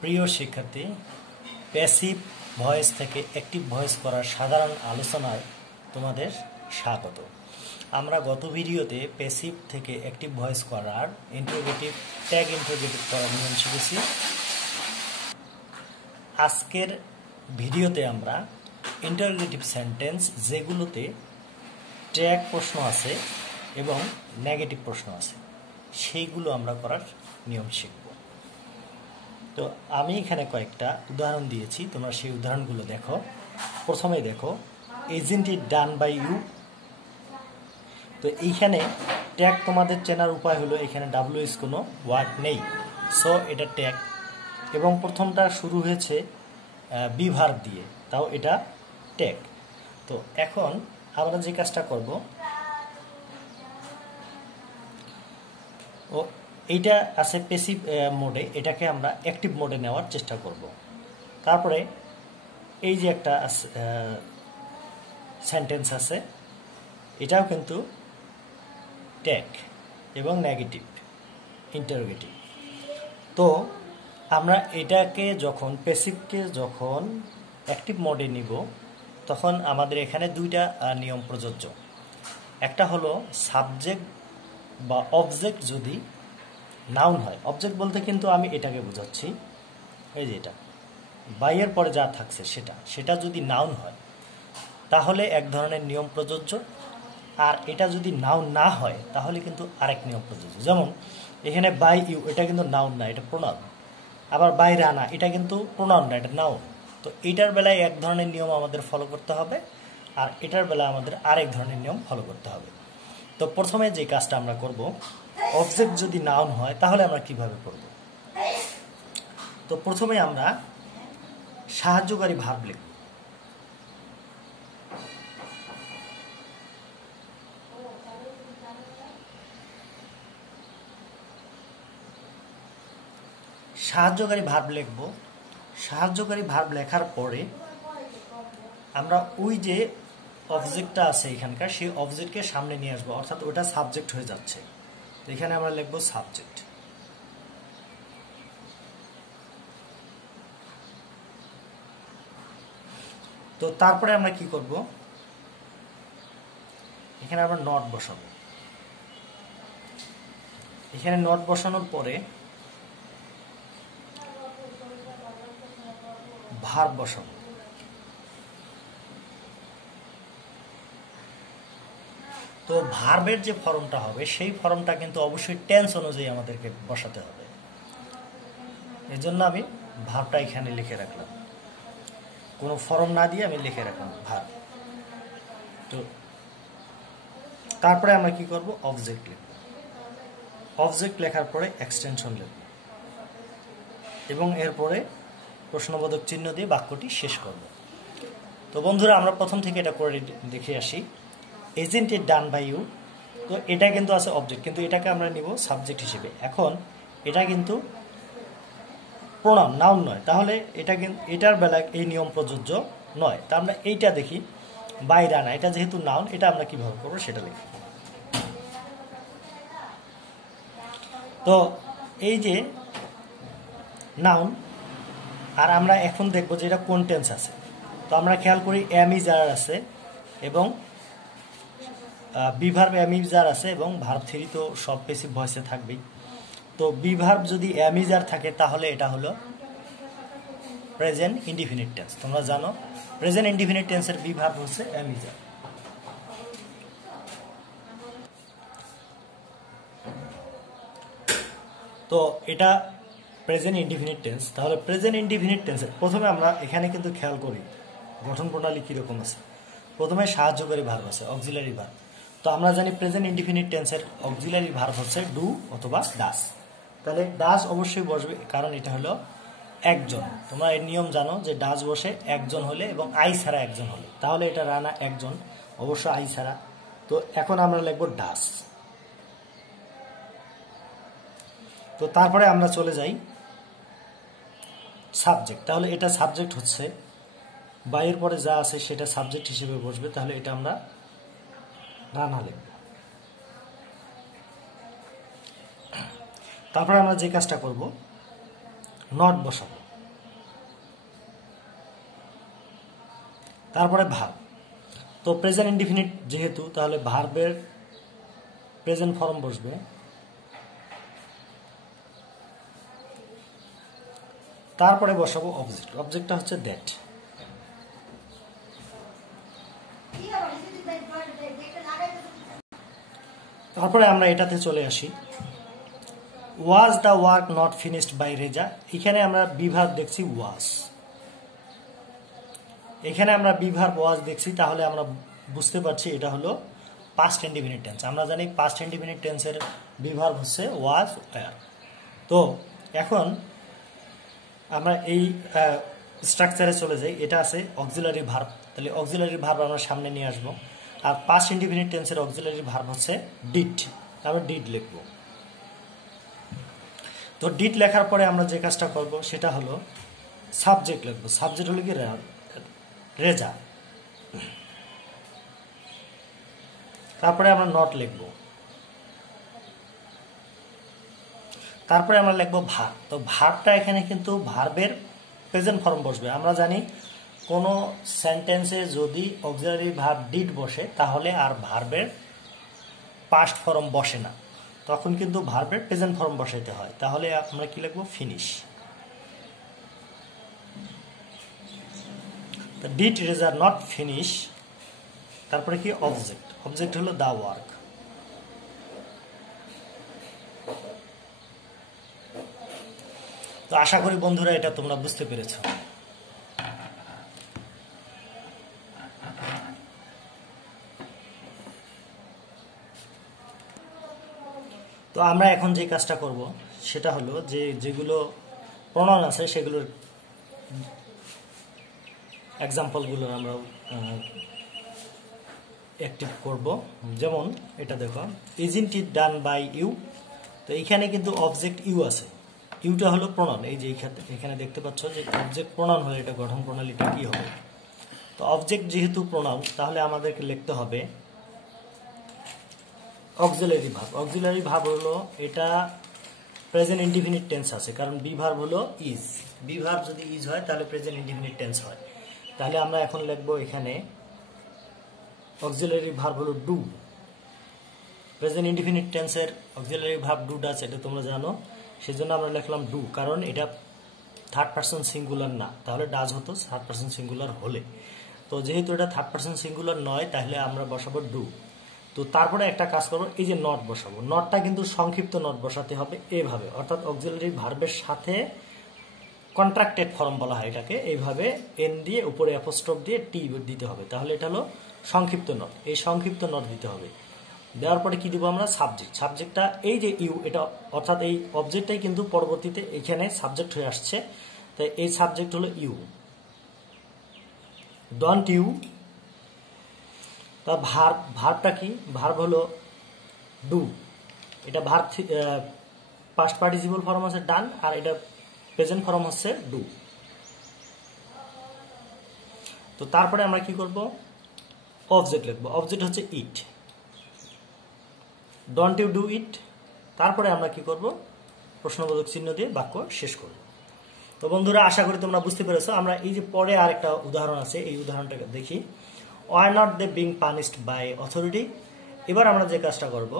প্রিয় শিক্ষার্থী, passive voice থেকে অ্যাক্টিভ ভয়েস করার সাধারণ আলোচনায় তোমাদের স্বাগত। আমরা গত ভিডিওতে প্যাসিভ থেকে অ্যাক্টিভ ভয়েস করার ইন্টারোগেটিভ ট্যাগ ইন্টারোগেটিভ করার নিয়ম শিখেছি। আজকের ভিডিওতে আমরা ইন্টারোগেটিভ সেন্টেন্স যেগুলোতে ট্যাগ প্রশ্ন আছে এবং নেগেটিভ প্রশ্ন আছে সেইগুলো আমরা করার নিয়ম শিখব। তো আমি এখানে কয়েকটা উদাহরণ দিয়েছি, তোমরা সেই উদাহরণগুলো দেখো। প্রথমে দেখো, isn't it done by you. তো এইখানে ট্যাগ তোমাদের চেনার উপায় হলো এখানে ডাব্লিউএস কোনো ওয়ার্ড নেই, সো এটা ট্যাগ। এবং প্রথমটা শুরু হয়েছে বি ভার্ব দিয়ে, তাও এটা ট্যাগ। তো এখন আমরা যে কাজটা করব, ও এইটা আছে প্যাসিভ মোডে, এটাকে আমরা অ্যাক্টিভ মোডে নেওয়ার চেষ্টা করব। তারপরে এই যে একটা সেন্টেন্স আছে, এটাও কিন্তু ট্যাগ এবং নেগেটিভ ইন্টারোগেটিভ। তো আমরা এটাকে যখন প্যাসিভকে যখন অ্যাক্টিভ মোডে নিব, তখন আমাদের এখানে দুইটা নিয়ম প্রযোজ্য। একটা হলো সাবজেক্ট বা অবজেক্ট যদি নাউন হয়, অবজেক্ট বলতে কিন্তু আমি এটাকে বোঝাচ্ছি, এই যে এটা বাইয়ের পরে যা থাকছে সেটা যদি নাউন হয় তাহলে এক ধরনের নিয়ম প্রযোজ্য, আর এটা যদি নাউন না হয় তাহলে কিন্তু আরেক নিয়ম প্রযোজ্য। যেমন এখানে বাই ইউ, এটা কিন্তু নাউন না, এটা প্রোনাউন। আবার বাই রানা, এটা কিন্তু প্রোনাউন না, এটা নাউন। তো এটার বেলায় এক ধরনের নিয়ম আমাদের ফলো করতে হবে, আর এটার বেলায় আমাদের আরেক ধরনের নিয়ম ফলো করতে হবে। তো প্রথমে যে কাজটা আমরা করব, অবজেক্ট যদি নাউন হয় তাহলে আমরা কিভাবে করব। তো প্রথমে আমরা সাহায্যকারী ভার্ব লিখব। সাহায্যকারী ভার্ব লিখব। সাহায্যকারী ভার্ব লেখার পরে আমরা ওই যে অবজেক্টটা আছে এখানকার, সেই অবজেক্টকে সামনে নিয়ে আসবো, অর্থাৎ ওটা সাবজেক্ট হয়ে যাচ্ছে। তো এখানে আমরা লিখবো সাবজেক্ট। তো তারপরে আমরা কি করব, এখানে আমরা নট বসাবো। এখানে নট বসানোর পরে ভার্ব বসাবো। তো ভার্বের যে ফর্মটা হবে সেই ফর্মটা কিন্তু অবশ্যই টেন্স অনুযায়ী আমাদেরকে বসাতে হবে। এর জন্য আমি ভার্বটা এখানে লিখে রাখলাম, কোনো ফর্ম না দিয়ে আমি লিখে রাখলাম ভার্ব। তো তারপরে আমরা কি করব, অবজেক্ট লিখব। অবজেক্ট লেখার পরে এক্সটেনশন লিখব এবং এরপরে প্রশ্নবোধক চিহ্ন দিয়ে বাক্যটি শেষ করব। তো বন্ধুরা, আমরা প্রথম থেকে এটা করে দেখে আসি। Isn't it done by you, তো এটা কিন্তু আছে অবজেক্ট, কিন্তু এটাকে আমরা নিব সাবজেক্ট হিসেবে। এখন এটা কিন্তু প্রোনাউন, নাউন নয়, তাহলে এটা কিন্তু এটার বেলায় এই নিয়ম প্রযোজ্য নয়। তা আমরা এইটা দেখি, বাই রানা, এটা যেহেতু নাউন, এটা আমরা কিভাবে করবো সেটা লিখি। তো এই যে নাউন, আর আমরা এখন দেখবো যে এটা কোন টেন্স আছে। তো আমরা খেয়াল করি এম ইজ আর আছে এবং বি ভার্ব এম ইজ আর আছে এবং ভার্ব থ্রি তো সব প্যাসিভ ভয়েসে থাকবেই। তো বি ভার্ব যদি এম ইজ আর থাকে তাহলে এটা হলো প্রেজেন্ট ইনডিফিনিট টেন্স। তোমরা জানো প্রেজেন্ট ইনডিফিনিট টেন্সের বি ভার্ব হচ্ছে এম ইজ আর। তো এটা প্রেজেন্ট ইনডিফিনিট টেন্স। তাহলে প্রেজেন্ট ইনডিফিনিট টেন্সের প্রথমে আমরা এখানে কিন্তু খেয়াল করি গঠন প্রণালী কীরকম আছে। প্রথমে সাহায্যকারী ভার্ব আছে, অক্সিলারি ভার্ব। তো আমরা জানি প্রেজেন্ট ইনডিফিনিট টেন্সের অক্সিলারি ভার্ব হচ্ছে ডু অথবা ডাস। তাহলে ডাস অবশ্যই বসবে, কারণ এটা হলো একজন। তোমরা এর নিয়ম জানো যে ডাস বসে একজন হলে এবং আই ছাড়া একজন হলে, তাহলে এটা রানা একজন, অবশ্য আই ছাড়া। তো এখন আমরা লিখবো ডাস। তো তারপরে আমরা চলে যাই সাবজেক্ট। তাহলে এটা সাবজেক্ট হচ্ছে, বাইয়ের পরে যা আছে সেটা সাবজেক্ট হিসেবে বসবে, তাহলে এটা আমরা রানা লিখব। তারপরে আমরা যে কাজটা করব, নট বসাবো। তারপরে ভার্ব। তো প্রেজেন্ট ইনডিফিনিট যেহেতু, তাহলে ভার্বের প্রেজেন্ট ফর্ম বসবে, তারপরে বসাবো অবজেক্ট। অবজেক্টটা হচ্ছে দ্যাট। তারপরে আমরা এটাতে চলে আসি, was the work not finished by Reza. এখানে আমরা বিভার দেখছি ওয়াজ, এখানে আমরা বিভার ওয়াজ দেখছি, তাহলে আমরা বুঝতে পারছি এটা হলো পাস্ট ইনডিফিনিট টেন্স। আমরা জানি পাস্ট ইনডিফিনিট টেন্সের বিভার হচ্ছে ওয়াজ ওয়্যার। তো এখন আমরা এই স্ট্রাকচারে চলে যাই, এটা আছে অক্সিলারি ভার্ব। তাহলে অক্সিলারি ভার্ব আমরা সামনে নিয়ে আসবো। আর পাস্ট ইনডিফিনিট টেন্সের অক্সিলারি ভার্ব হচ্ছে ডিড। আমরা ডিড লিখব। তো ডিড লেখার পরে আমরা যে কাজটা করব সেটা হলো সাবজেক্ট লিখব। সাবজেক্ট হলো কি রেজা। তারপরে আমরা নট লিখব, তারপরে আমরা লিখব ভার্ব। তো ভার্বটা এখানে কিন্তু ভার্বের প্রেজেন্ট ফর্ম বসবে। আমরা জানি কোনো সেন্টেন্সে যদি অক্সিলারি ভার্ব ডিড বসে তাহলে আর ভার্বের পাস্ট ফর্ম বসে না, তখন কিন্তু ভার্বের প্রেজেন্ট ফর্ম বসাইতে হয়। তাহলে আমরা কি লিখব? Finish. Did Reza not finish, তারপরে কি অবজেক্ট। অবজেক্ট হলো দা ওয়ার্ক। তো আশা করি বন্ধুরা এটা তোমরা বুঝতে পেরেছ। তো আমরা এখন যে কাজটা করব সেটা হলো যে যেগুলো প্রনাউন আছে সেগুলোর এক্সাম্পলগুলো আমরা অ্যাক্টিভ করব। যেমন এটা দেখো, isn't it done by you. তো এইখানে কিন্তু অবজেক্ট ইউ আছে, ইউটা হলো প্রনাউন। এই যে এখানে দেখতে পাচ্ছ যে অবজেক্ট প্রনাউন হলে এটা গঠন প্রণালীটা কি হবে। তো অবজেক্ট যেহেতু প্রনাউন, তাহলে আমাদেরকে লিখতে হবে অক্সিলারি ভার্ব। অক্সিলারি ভার্ব হলো এটা প্রেজেন্ট ইনডিফিনিট টেন্স আছে, কারণ বি ভার্ব হলো ইজ। বি ভার্ব যদি ইজ হয় তাহলে প্রেজেন্ট ইনডিফিনিট টেন্স হয়। তাহলে আমরা এখন লিখবো এখানে অক্সিলারি ভার্ব হলো ডু। প্রেজেন্ট ইনডিফিনিট টেন্সের অক্সিলারি ভার্ব ডু ডাজ, এটা তোমরা জানো, সেজন্য আমরা লিখলাম ডু, কারণ এটা থার্ড পারসন সিঙ্গুলার না, তাহলে ডাজ হতো থার্ড পারসন সিঙ্গুলার হলে। তো যেহেতু এটা থার্ড পারসন সিঙ্গুলার নয়, তাহলে আমরা বসাবো ডু। তো তারপরে একটা কাজ করবো, এই যে নট বসাবো। নটটা কিন্তু সংক্ষিপ্ত নট বসাতে হবে এভাবে, অর্থাৎ অক্সিলারি ভার্বের সাথে কন্ট্রাক্টেড ফর্ম বলা হয় এটাকে। এইভাবে এন দিয়ে উপরে অ্যাপোস্ট্রফ দিয়ে টি দিতে হবে, তাহলে এটা হলো সংক্ষিপ্ত নট। এই সংক্ষিপ্ত নট দিতে হবে। দেওয়ার পরে কি দিব আমরা? সাবজেক্ট। সাবজেক্টটা এই যে ইউ, এটা অর্থাৎ এই অবজেক্টটাই কিন্তু পরবর্তীতে এখানে সাবজেক্ট হয়ে আসছে। তাই এই সাবজেক্ট হলো ইউ। Don't you. তা ভার্বটা কি? ভার্ব হলো ডু। এটা ভার্ব পাস্ট পার্টিসিপল ফর্ম আছে ডান, আর এটা প্রেজেন্ট ফর্ম হচ্ছে ডু। তো তারপরে আমরা কি করব? অবজেক্ট লিখবো। অবজেক্ট হচ্ছে it. Don't you do it. তারপরে আমরা কি করব? প্রশ্নবোধক চিহ্ন দিয়ে বাক্য শেষ করব। তো বন্ধুরা আশা করি তোমরা বুঝতে পেরেছো। আমরা এই যে পরে আরেকটা উদাহরণ আছে, এই উদাহরণটাকে দেখি। Why not they being punished by authority. এবার আমরা যে কাজটা করব,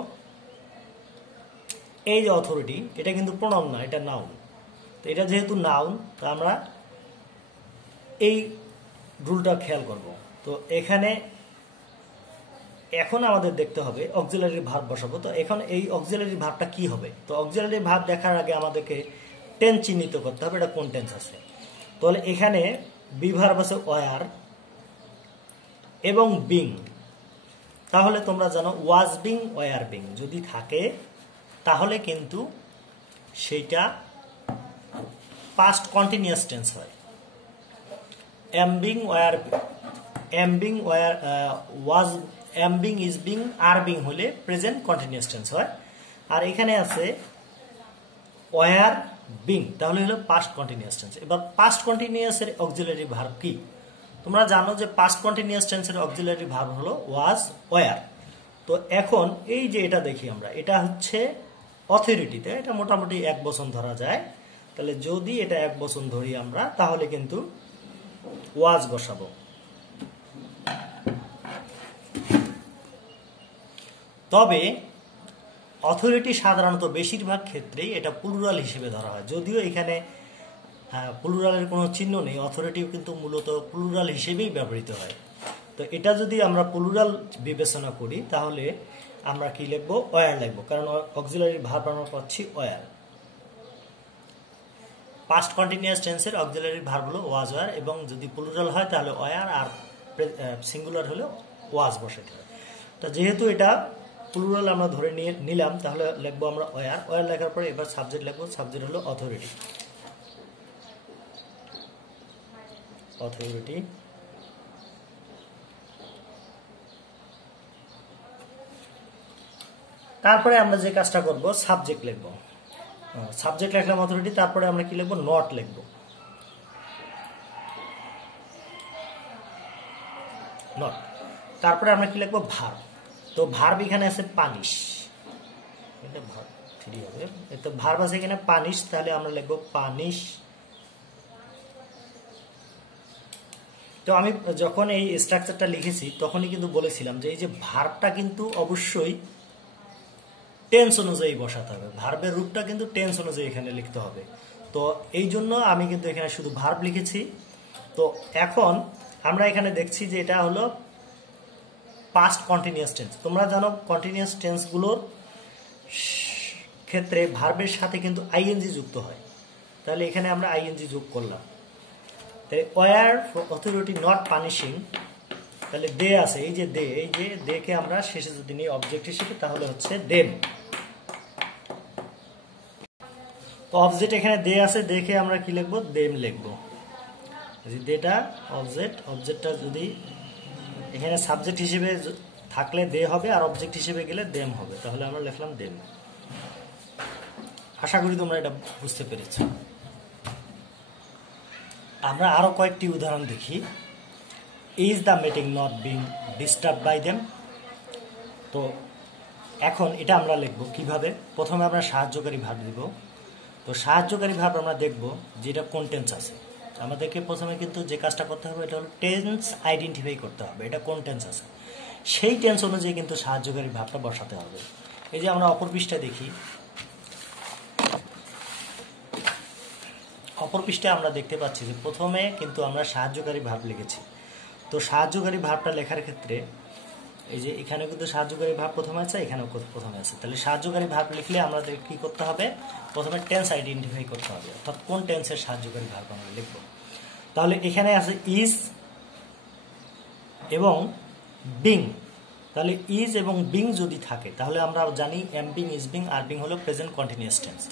এই যে অথরিটি, এটা কিন্তু প্রনাউন না, এটা নাউন। তো এটা যেহেতু নাউন, তো আমরা এই রুলটা খেয়াল করব। তো এখানে এখন আমাদের দেখতে হবে অক্সিলারি ভার্ব বসাবো। তো এখন এই অক্সিলারি ভার্বটা কি হবে? তো অক্সিলারি ভার্ব দেখার আগে আমাদেরকে টেন্স চিহ্নিত করতে হবে, এটা কোন টেন্স আছে। তাহলে এখানে বি ভার্ব আছে ওয়ার এবং বিং। তাহলে তোমরা জানো ওয়াজ বিং, ওয়ার বিং যদি থাকে তাহলে কিন্তু সেইটা পাস্ট কন্টিনিউয়াস টেন্স হয়। Am being, were, am being, were, was, am being, is being, are being হলে প্রেজেন্ট কন্টিনিউয়াস টেন্স হয়। আর এখানে আছে ওয়ার বিং, তাহলে হলো পাস্ট কন্টিনিউয়াস টেন্স। এবার পাস্ট কন্টিনিউয়াসের অক্সিলারি ভার্ব কি? তোমরা জানো যে পাস্ট কন্টিনিউয়াস টেন্সের অক্সিলারি ভার্ব হলো ওয়াজ, ওয়ার। তো এখন এই যে এটা দেখি আমরা, এটা হচ্ছে অথরিটিতে, এটা মোটামুটি এক বচন ধরা যায়। তাহলে যদি এটা এক বচন ধরি আমরা, তাহলে কিন্তু ওয়াজ বসাবো। তবে অথরিটি সাধারণত বেশিরভাগ ক্ষেত্রেই এটা প্লুরাল হিসেবে ধরা হয়, যদিও এখানে প্লুরালের কোনো চিহ্ন নেই, অথরিটি কিন্তু মূলত প্লুরাল হিসেবেই ব্যবহৃত হয়। তো এটা যদি আমরা প্লুরাল বিবেচনা করি তাহলে আমরা কি লিখবো? ওয়্যার লিখবো, কারণ অক্সিলারি ভার্ব আমরা পাচ্ছি ওয়্যার। পাস্ট কন্টিনিউয়াস টেন্সের অক্সিলারি ভার্ব হলো ওয়াজ ওয়্যার, এবং যদি প্লুরাল হয় তাহলে ওয়্যার, আর সিঙ্গুলার হলে ওয়াজ বসাতে হয়। তো যেহেতু এটা প্লুরাল আমরা ধরে নিলাম, তাহলে লিখবো আমরা ওয়্যার। ওয়্যার লেখার পরে এবার সাবজেক্ট লিখবো, সাবজেক্ট হলো অথরিটি। অথরিটি তারপরে আমরা যে কাজটা করব, সাবজেক্ট লিখব। সাবজেক্ট লিখলাম অথরিটি, তারপরে আমরা কি লিখবো? নট লিখব। নট, তারপরে আমরা কি লিখবো? ভার্ব। তো ভার্ব এখানে আছে পানিশ, এটা ভার্ব 3 হবে। তো ভার্ব আছে এখানে পানিশ, তাহলে আমরা লিখবো পানিশ। তো আমি যখন এই স্ট্রাকচারটা লিখেছি তখনই কিন্তু বলেছিলাম যে এই যে ভার্বটা কিন্তু অবশ্যই টেন্স অনুযায়ী বসাতে হবে, ভার্বের রূপটা কিন্তু টেন্স অনুযায়ী এখানে লিখতে হবে। তো এই জন্য আমি কিন্তু এখানে শুধু ভার্ব লিখেছি। তো এখন আমরা এখানে দেখছি যে এটা হলো পাস্ট কন্টিনিউয়াস টেন্স। তোমরা জানো কন্টিনিউয়াস টেন্সগুলোর ক্ষেত্রে ভার্বের সাথে কিন্তু আইএনজি যুক্ত হয়, তাহলে এখানে আমরা আইএনজি যোগ করলাম। তাই ওয়্যার অথরিটি নট পানিশিং, তাহলে দে আছে, এই যে দে, এই যে দেকে আমরা শেষে যদি নিই অবজেক্ট হিসেবে তাহলে হচ্ছে দেম। তো অবজেক্ট এখানে দে আছে, দেখে আমরা কি লিখবো? দেম লিখবো। দেটা অবজেক্ট, অবজেক্টটা যদি এখানে সাবজেক্ট হিসেবে থাকলে দে হবে, আর অবজেক্ট হিসেবে গেলে দেম হবে, তাহলে আমরা লিখলাম দেম। আশা করি তোমরা এটা বুঝতে পেরেছ। আমরা আরো কয়েকটি উদাহরণ দেখি। Is the meeting not being disturb by them? তো এখন এটা আমরা লিখবো কিভাবে? প্রথমে আমরা সাহায্যকারী ভার্ব দিব। তো সাহায্যকারী ভার্ব আমরা দেখব যেটা কোন টেন্স আছে। আমাদেরকে প্রথমে কিন্তু যে কাজটা করতে হবে এটা হলো টেন্স আইডেন্টিফাই করতে হবে, এটা কোন টেন্স আছে, সেই টেন্স অনুযায়ী কিন্তু সাহায্যকারী ভার্বটা বসাতে হবে। এই যে আমরা অপর পৃষ্ঠায় দেখি, অপর পৃষ্ঠায় আমরা দেখতে পাচ্ছি যে প্রথমে কিন্তু আমরা সাহায্যকারী ভার্ব লিখেছি। তো সাহায্যকারী ভার্বটা লেখার ক্ষেত্রে এই যে এখানে কিন্তু সাহায্যকারী ভার্ব প্রথমে আছে, এখানেও প্রথমে আছে। তাহলে সাহায্যকারী ভার্ব লিখলে আমাদের কি করতে হবে? প্রথমে টেন্স আইডেন্টিফাই করতে হবে, অর্থাৎ কোন টেন্সের সাহায্যকারী ভার্ব আমরা লিখব। তাহলে এখানে আছে ইজ এবং বিং। তাহলে ইজ এবং বিং যদি থাকে তাহলে আমরা জানি M being, is being, are being হলো প্রেজেন্ট কন্টিনিউয়াস টেন্স।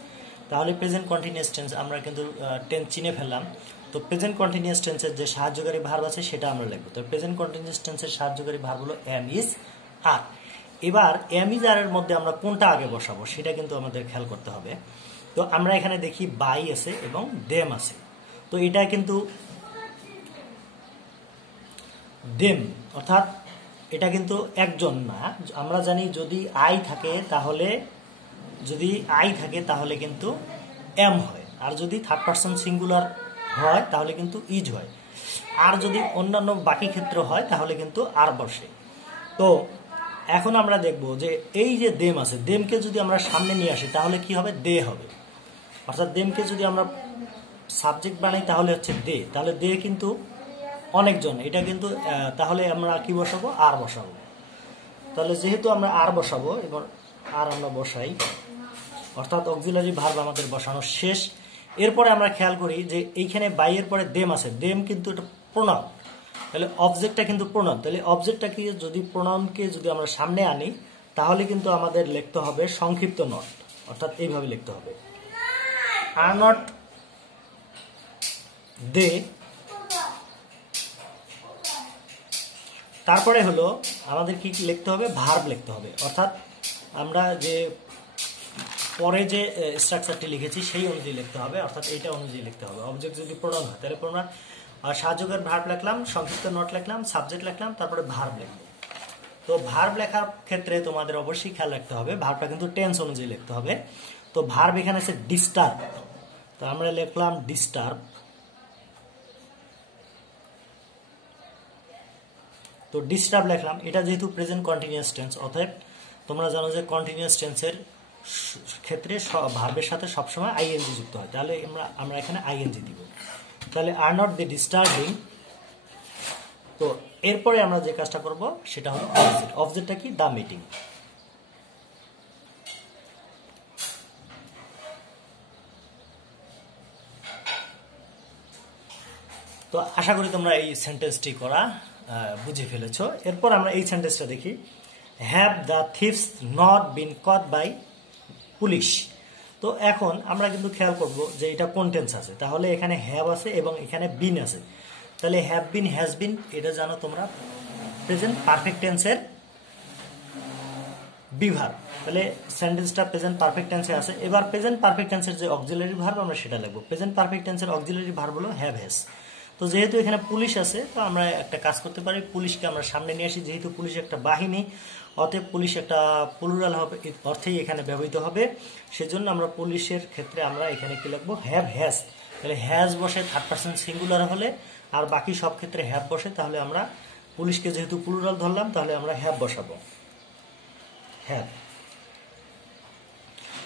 তাহলে প্রেজেন্ট কন্টিনিউয়াস টেন্স আমরা কিন্তু টেন্স চিনে ফেললাম। তো প্রেজেন্ট কন্টিনিউয়াস টেন্সের যে সাহায্যকারী ভার্ব আছে সেটা আমরা লিখবো। তো প্রেজেন্ট কন্টিনিউয়াস টেন্সের সাহায্যকারী ভার্ব হলো এম ইজ আর। এবার এম ইজ আর এর মধ্যে আমরা কোনটা আগে বসাবো সেটা কিন্তু আমাদের খেয়াল করতে হবে। তো আমরা এখানে দেখি বাই আছে এবং দেম আছে। তো এটা কিন্তু দেম, অর্থাৎ এটা কিন্তু একজন না। আমরা জানি যদি আই থাকে তাহলে কিন্তু এম হয়, আর যদি থার্ড পারসন সিঙ্গুলার হয় তাহলে কিন্তু ইজ হয়, আর যদি অন্যান্য বাকি ক্ষেত্র হয় তাহলে কিন্তু আর বসে। তো এখন আমরা দেখব যে এই যে দেম আছে, দেমকে যদি আমরা সামনে নিয়ে আসি তাহলে কি হবে? দে হবে। অর্থাৎ দেমকে যদি আমরা সাবজেক্ট বানাই তাহলে হচ্ছে দে, তাহলে দে কিন্তু অনেকজন, এটা কিন্তু তাহলে আমরা কি বসাবো? আর বসাবো। তাহলে যেহেতু আমরা আর বসাবো, এবার আর আমরা বসাই, অর্থাৎ অক্সিলারি ভার্ব আমাদের বসানো শেষ। এরপরে আমরা খেয়াল করি যে এইখানে বাইয়ের পরে দেম আছে, দেম কিন্তু এটা প্রোনাউন, তাহলে অবজেক্টটা কিন্তু প্রোনাউন। তাহলে অবজেক্টটাকে যদি প্রোনাউনকে যদি আমরা সামনে আনি তাহলে কিন্তু আমাদের লিখতে হবে সংক্ষিপ্ত নট, অর্থাৎ এইভাবে লিখতে হবে আর নট দে। তারপরে হলো আমাদের কি লিখতে হবে? ভার্ব লিখতে হবে, অর্থাৎ আমরা যে পরে যে স্ট্রাকচারটি লিখেছি সেই অনুযায়ী লিখতে হবে, অর্থাৎ এইটা অনুযায়ী লিখতে হবে। অবজেক্ট যদি প্রোনাউন হয় তাহলে প্রোনাউন, সাহায্যকারী ভার্ব লিখলাম, সংক্ষিপ্ত নট লিখলাম, সাবজেক্ট লিখলাম, তারপরে ভার্ব লিখবো। তো ভার্ব লেখার ক্ষেত্রে তোমাদের অবশ্যই খেয়াল রাখতে হবে ভার্বটা কিন্তু টেন্স অনুযায়ী লিখতে হবে। তো ভার্ব এখানে আছে ডিস্টার্ব, তো আমরা লিখলাম ডিস্টার্ব। তো ডিস্টার্ব লিখলাম, এটা যেহেতু প্রেজেন্ট কন্টিনিউয়াস টেন্স অতএব তোমরা জানো যে কন্টিনিউয়াস টেন্সের ক্ষেত্রে ভার্বের সাথে সবসময় আইএনজি যুক্ত হয়, তাহলে আমরা এখানে আইএনজি দিব। তাহলে আর নট দি ডিস্টার্বিং। তো এরপরে আমরা যে কাজটা করব সেটা হলো অবজেক্ট। অবজেক্টটা কি? The meeting. তো আশা করি তোমরা এই সেন্টেন্সটি করা বুঝে ফেলেছো। এরপর আমরা এই সেন্টেন্সটা দেখি। Have the thiefs not been caught by police. তো এখন আমরা কিন্তু খেয়াল করব যে এটা কোন টেন্স আছে। তাহলে এখানে হ্যাভ আছে এবং এখানে বিন আছে। তাহলে হ্যাভ বিন, হ্যাজ বিন, এটা জানো তোমরা প্রেজেন্ট পারফেক্ট টেন্সের বিভার। তাহলে সেন্টেন্সটা প্রেজেন্ট পারফেক্ট টেন্সে আছে। এবার প্রেজেন্ট পারফেক্ট টেন্সের যে অক্সিলারি ভার্ব আমরা সেটা লিখব। প্রেজেন্ট পারফেক্ট টেন্সের অক্সিলারি ভার্ব হলো হ্যাভ, হ্যাজ। তো যেহেতু এখানে পুলিশ আছে, তো আমরা একটা কাজ করতে পারি, পুলিশকে আমরা সামনে নিয়ে আসি। যেহেতু পুলিশ একটা বাহিনী, অতএব পুলিশ একটা প্লুরাল হবে, অর্থেই এখানে ব্যবহৃত হবে। সেজন্য আমরা পুলিশের ক্ষেত্রে আমরা এখানে কি লিখবো? Have, has. তাহলে হ্যাজ বসে থার্ড পারসন সিঙ্গুলার হলে, আর বাকি সব ক্ষেত্রে হ্যাভ বসে, তাহলে আমরা পুলিশকে যেহেতু প্লুরাল ধরলাম, তাহলে আমরা হ্যাভ বসাবো, হ্যাভ।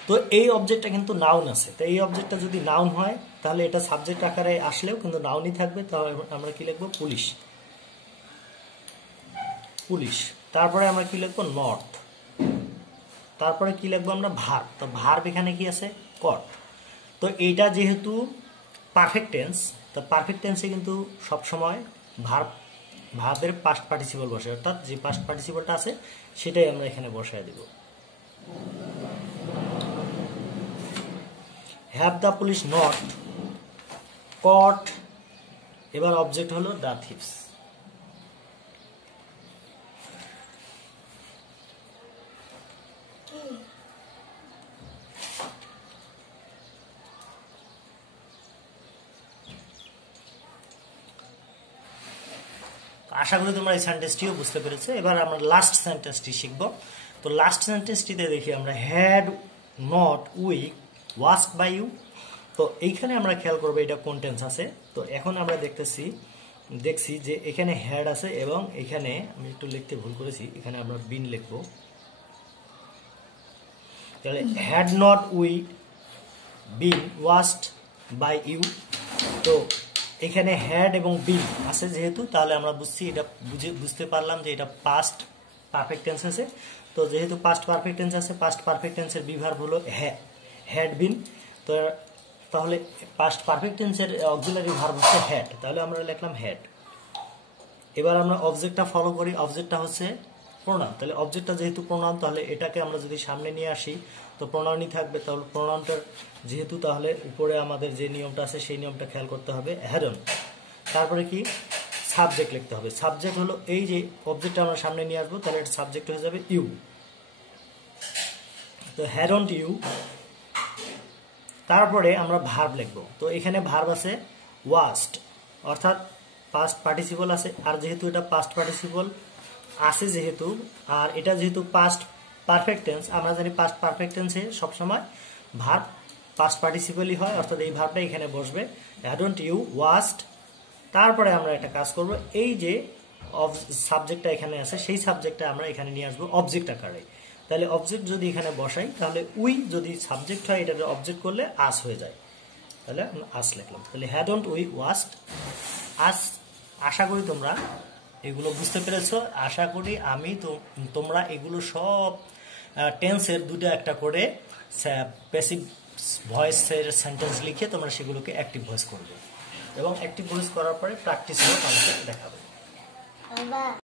তো এই অবজেক্টটা কিন্তু নাউন আছে। তো এই অবজেক্টটা যদি নাউন হয়, তাহলে এটা সাবজেক্ট আকারে আসলেও কিন্তু নাউনই থাকবে। তাহলে আমরা কি লিখবো? Police, police. তারপরে আমরা কি লিখবো? নর্থ। তারপরে কি লিখবো আমরা? ভার্ব। তো ভার্ব এখানে কি আছে? কট। তো এইটা যেহেতু পারফেক্ট টেন্স, তো পারফেক্ট টেন্সে কিন্তু সবসময় ভার্বের পাস্ট পার্টিসিপল বসে, অর্থাৎ যে পাস্ট পার্টিসিপলটা আছে সেটাই আমরা এখানে বসায় দেব। হ্যাভ দ্য পুলিশ নট কট। এবার অবজেক্ট হলো দ্য থিফস। আশা করি তোমরা এই সেন্টেন্সটিও বুঝতে পেরেছো। এবার আমরা লাস্ট সেন্টেন্সটি শিখবো। তো লাস্ট সেন্টেন্সটিতে দেখি আমরা had not we asked by you. তো এইখানে আমরা খেয়াল করবো এটা কোন টেন্স আছে। তো এখন আমরা দেখছি যে এখানে হ্যাড আছে এবং এখানে আমি একটু লিখতে ভুল করেছি, এখানে আমরা বিন লিখবো। তাহলে had not we been asked by you. তো এখানে হ্যাড এবং বিন আছে যেহেতু, তাহলে আমরা বুঝতে পারলাম যে এটা পাস্ট পারফেক্ট টেন্স আছে। তো যেহেতু পাস্ট পারফেক্ট টেন্স আছে, পাস্ট পারফেক্ট টেন্সের বিভার্ব হলো হ্যাড বিন। তো তাহলে পাস্ট পারফেক্ট টেন্সের অক্সিলারি ভার্ব হচ্ছে হ্যাড, তাহলে আমরা লিখলাম হ্যাড। এবার আমরা অবজেক্টটা ফলো করি। অবজেক্টটা হচ্ছে প্রোনাউন। তাহলে অবজেক্টটা যেহেতু প্রোনাউন, তাহলে এটাকে আমরা যদি সামনে নিয়ে আসি তো প্রোনাউনই থাকবে। তাহলে প্রোনাউনটার যেহেতু, তাহলে উপরে আমাদের যে নিয়মটা আছে সেই নিয়মটা খেয়াল করতে হবে, হ্যাডন। তারপরে কি? সাবজেক্ট লিখতে হবে। সাবজেক্ট হলো এই যে অবজেক্টটা আমরা সামনে নিয়ে আসবো, তাহলে এটা সাবজেক্ট হয়ে যাবে ইউ। তো হ্যাডন্ট ইউ। তারপরে আমরা ভার্ব লিখবো। তো এখানে ভার্ব আছে ওয়াস্ট, অর্থাৎ পাস্ট পার্টিসিপল আছে। আর যেহেতু এটা পাস্ট পার্টিসিপল আছে যেহেতু, আর এটা যেহেতু পাস্ট পারফেক্ট টেন্স, আমরা জানি পাস্ট পারফেক্ট টেন্সে সবসময় ভার্ব পাস্ট পার্টিসিপলই হয়, অর্থাৎ এই ভার্বটা এখানে বসবে, হ্যাডন্ট ইউ ওয়াস্ট। তারপরে আমরা একটা কাজ করব, এই যে সাবজেক্টটা এখানে আছে সেই সাবজেক্টটা আমরা এখানে নিয়ে আসবো অবজেক্ট আকারে। তাহলে অবজেক্ট যদি এখানে বসাই, তাহলে উই যদি সাবজেক্ট হয়, এটাকে অবজেক্ট করলে আস হয়ে যায়। তাহলে আস লিখলাম। তাহলে হ্যাডন্ট উই ওয়াস্ট আস। আশা করি তোমরা এগুলো বুঝতে পেরেছো। আশা করি তোমরা এগুলো সব টেন্সের দুটো একটা করে প্যাসিভ ভয়েসের সেন্টেন্স লিখে তোমরা সেগুলোকে অ্যাক্টিভ ভয়েস করবে, এবং অ্যাক্টিভ ভয়েস করার পরে প্র্যাকটিস করে আমাকে দেখাবে।